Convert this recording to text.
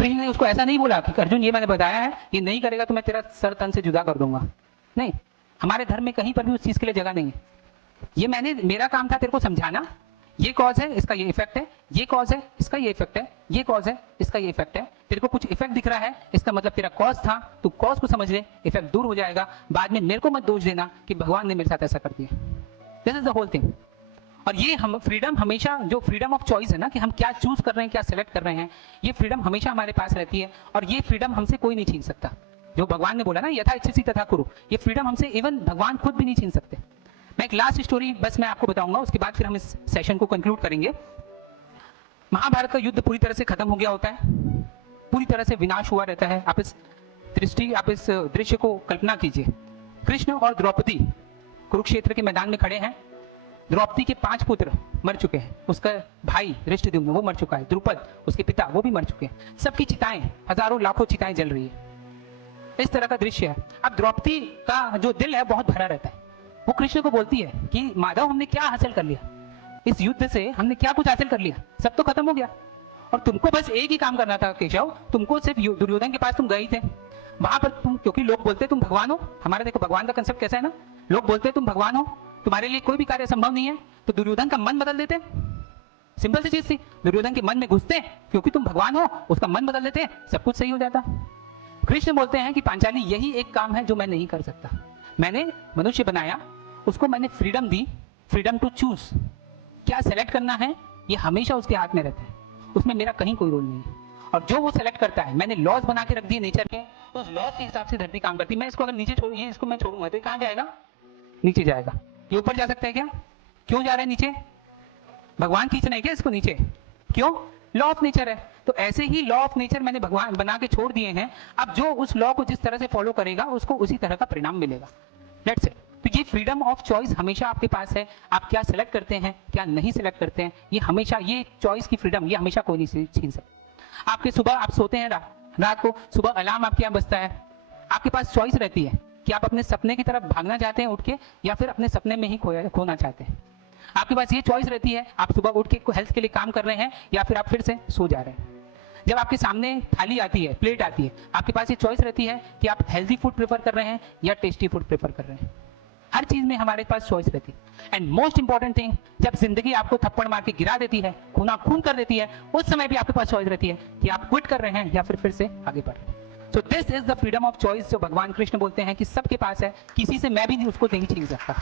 कृष्ण ने उसको ऐसा नहीं बोला कि अर्जुन ये मैंने बताया है, ये नहीं करेगा तो मैं तेरा सर तन से जुदा कर दूंगा। नहीं, हमारे धर्म में कहीं पर भी उस चीज के लिए जगह नहीं है। ये मेरा काम था तेरे को समझाना, ये कॉज है, इसका ये इफेक्ट है, ये कॉज है, इसका ये इफेक्ट है, ये कॉज है, इसका ये इफेक्ट है। तेरे को कुछ इफेक्ट दिख रहा है, इसका मतलब तेरा कॉज था, तू कॉज को समझ ले, इफेक्ट दूर हो जाएगा। बाद में मेरे को मत दोष देना कि भगवान ने मेरे साथ ऐसा कर दिया। This is the whole thing. और ये हम फ्रीडम हमेशा, जो फ्रीडम ऑफ चॉइस है ना, कि हम क्या चूज कर रहे हैं, क्या सिलेक्ट कर रहे हैं, ये फ्रीडम हमेशा हमारे पास रहती है। और ये फ्रीडम हमसे कोई नहीं छीन सकता। जो भगवान ने बोला ना, यथा इच्छसि तथा कुरु, ये फ्रीडम हमसे इवन भगवान खुद भी नहीं छीन सकते। मैं एक लास्ट स्टोरी बस मैं आपको बताऊंगा, उसके बाद फिर हम इस सेशन को कंक्लूड करेंगे। महाभारत का युद्ध पूरी तरह से खत्म हो गया होता है, पूरी तरह से विनाश हुआ रहता है। आप इस दृश्य को कल्पना कीजिए। कृष्ण और द्रौपदी कुरुक्षेत्र के मैदान में खड़े हैं। द्रौपदी के 5 पुत्र मर चुके हैं, उसका भाई धृष्टद्युम्न वो मर चुका है, द्रुपद उसके पिता वो भी मर चुके हैं, सबकी चिताएं, हजारों लाखों चिताएं जल रही है। इस तरह का दृश्य है। अब द्रौपदी का जो दिल है बहुत भरा रहता है। वो कृष्ण को बोलती है कि माधव, हमने क्या हासिल कर लिया इस युद्ध से, हमने क्या कुछ हासिल कर लिया, सब तो खत्म हो गया और तुमको बस एक ही काम करना था केशव। तुमको सिर्फ दुर्योधन के पास तुम गए थे, वहां पर तुम, क्योंकि लोग बोलते तुम भगवान हो। हमारे देखो भगवान का कंसेप्ट कैसा है ना, लोग बोलते तुम भगवान हो, तुम्हारे लिए कोई भी कार्य संभव नहीं है, तो दुर्योधन का मन बदल देते। सिंपल सी चीज थी, दुर्योधन के मन में घुसते, क्योंकि तुम भगवान हो, उसका मन बदल देते, सब कुछ सही हो जाता। कृष्ण बोलते हैं कि पांचाली, यही एक काम है जो मैं नहीं कर सकता। मैंने मनुष्य बनाया, उसको मैंने फ्रीडम दी, फ्रीडम टू चूज, क्या सेलेक्ट करना है ये हमेशा उसके हाथ में रहता है, उसमें मेरा कहीं कोई रोल नहीं है। और जो वो सेलेक्ट करता है, मैंने लॉज बना के रख दिए नेचर के, तो उस लॉज के हिसाब से धरती काम करती है। मैं इसको अगर नीचे छोड़ूंगा, इसको मैं छोड़ूंगा तो ये कहां जाएगा, नीचे जाएगा। ये ऊपर जा सकता है क्या, क्यों जा रहा है नीचे, भगवान खींच रहे हैं क्या इसको नीचे, क्यों, लॉ ऑफ नेचर है। तो ऐसे ही लॉ ऑफ नेचर मैंने भगवान बना के छोड़ दिए हैं। अब जो उस लॉ को जिस तरह से फॉलो करेगा, उसको उसी तरह का परिणाम मिलेगा। That's it. तो ये फ्रीडम ऑफ चॉइस हमेशा आपके पास है। आप क्या सिलेक्ट करते हैं, क्या नहीं सिलेक्ट करते हैं, ये हमेशा, ये चॉइस की फ्रीडम ये हमेशा कोई नहीं छीन सकता। आपके सुबह आप सोते हैं, रात को सुबह अलार्म आपके यहाँ बजता है, आपके पास चॉइस रहती है कि आप अपने सपने की तरफ भागना चाहते हैं उठ के, या फिर अपने सपने में ही खोना चाहते हैं। आपके पास ये चॉइस रहती है, आप सुबह उठ के हेल्थ के लिए काम कर रहे हैं, या फिर आप फिर से सो जा रहे हैं। जब आपके सामने थाली आती है, प्लेट आती है, आपके पास ये चॉइस रहती है कि आप हेल्दी फूड प्रेफर कर रहे हैं या टेस्टी फूड प्रेफर कर रहे हैं। हर चीज में हमारे पास चॉइस रहती है। एंड मोस्ट इंपॉर्टेंट थिंग, जब जिंदगी आपको थप्पड़ मार के गिरा देती है, खूना खून कर देती है, उस समय भी आपके पास चॉइस रहती है कि आप क्विट कर रहे हैं या फिर से आगे बढ़ रहे हैं। So this is the freedom of choice जो भगवान कृष्ण बोलते हैं कि सबके पास है, किसी से मैं भी नहीं उसको नहीं छीन सकता।